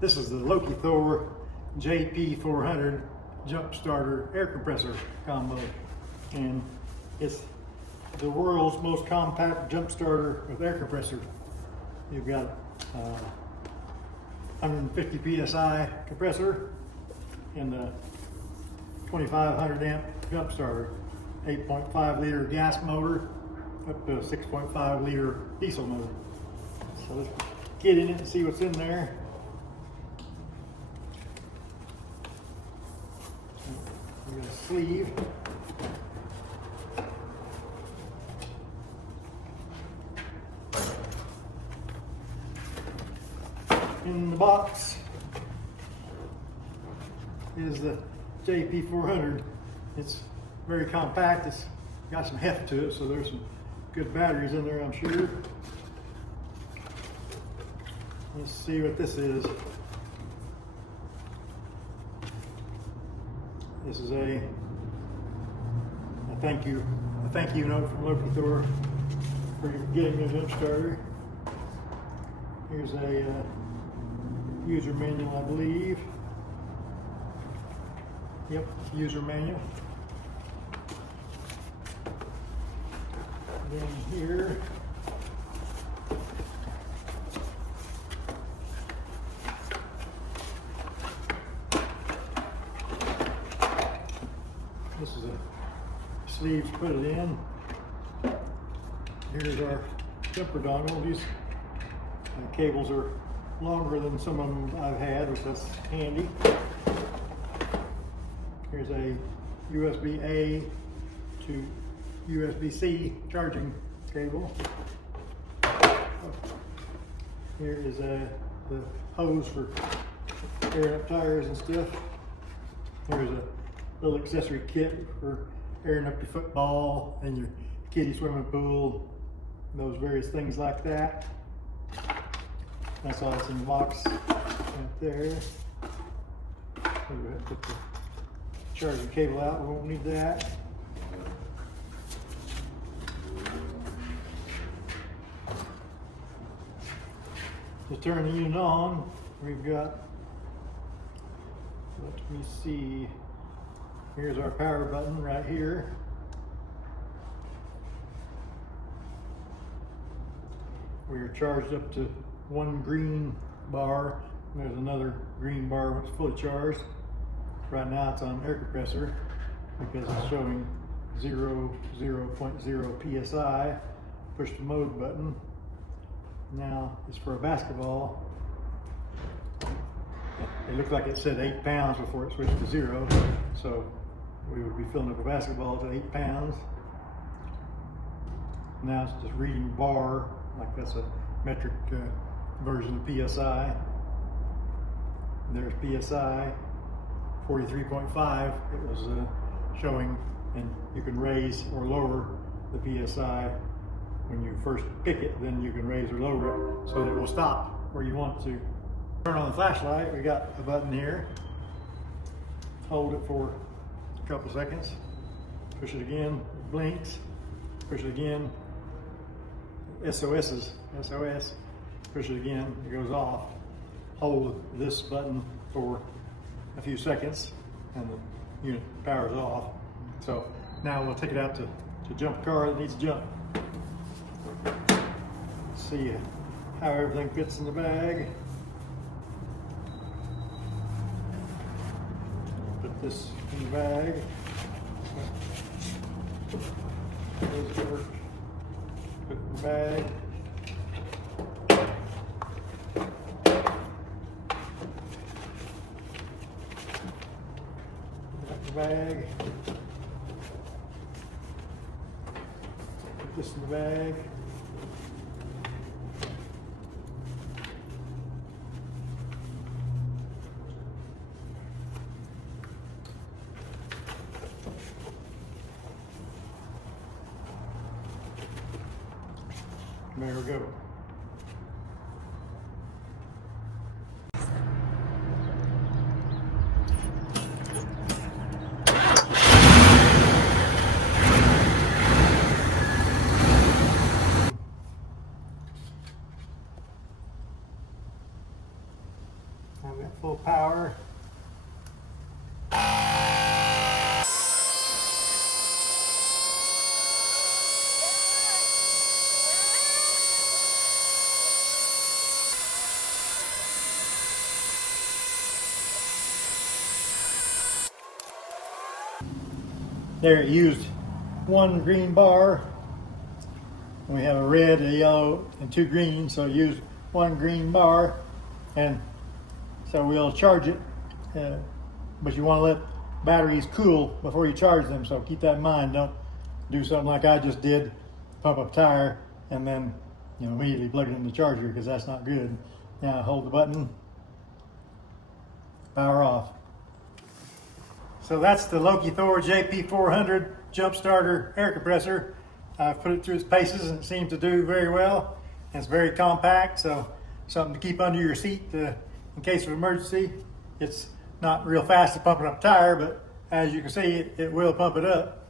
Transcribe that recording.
This is the LOKITHOR JP400 jump starter air compressor combo, and it's the world's most compact jump starter with air compressor. You've got 150 psi compressor and the 2500 amp jump starter, 8.5 liter gas motor up to a 6.5 liter diesel motor. So let's get in it and see what's in there. We got a sleeve. In the box is the JP400. It's very compact. It's got some heft to it, so there's some good batteries in there, I'm sure. Let's see what this is. This is a thank you note from LOKITHOR for getting a jump starter. Here's a user manual, I believe. Yep, user manual. And then here, this is a sleeve to put it in. Here's our jumper dongle. These cables are longer than some of them I've had, which is handy. Here's a USB-A to USB-C charging cable. Here is the hose for airing up tires and stuff. Here's a little accessory kit for airing up your football and your kiddie swimming pool, those various things like that. That's all that's in the box right there. Put the charging cable out, we won't need that. To turn the unit on, we've got, let me see, here's our power button right here. We are charged up to one green bar. There's another green bar when it's fully charged. Right now it's on air compressor because it's showing 0.0 psi. Push the mode button. Now it's for a basketball. It looked like it said 8 pounds before it switched to 0. So we would be filling up a basketball to 8 pounds. Now it's just reading bar, like that's a metric version of PSI. There's PSI 43.5. It was showing, and you can raise or lower the PSI when you first pick it. Then you can raise or lower it so that it will stop where you want to. Turn on the flashlight. We got a button here. Hold it for a couple seconds. Push it again. It blinks. Push it again. SOS. Push it again, it goes off. Hold this button for a few seconds and the unit powers off. So now we'll take it out to jump a car that needs to jump. See how everything fits in the bag. Put this in the bag. Put it in the bag. Bag. Put this in the bag. There we go. I've got full power. There, it used one green bar. We have a red, a yellow, and two greens, so it used one green bar. And so we'll charge it, but you want to let batteries cool before you charge them, so keep that in mind. Don't do something like I just did, pump up tire, and then immediately plug it in the charger, because that's not good. Now hold the button, power off. So that's the LOKITHOR JP400 jump starter air compressor. I've put it through its paces and it seems to do very well. And it's very compact, so something to keep under your seat in case of emergency. It's not real fast at pumping up tire, but as you can see, it will pump it up.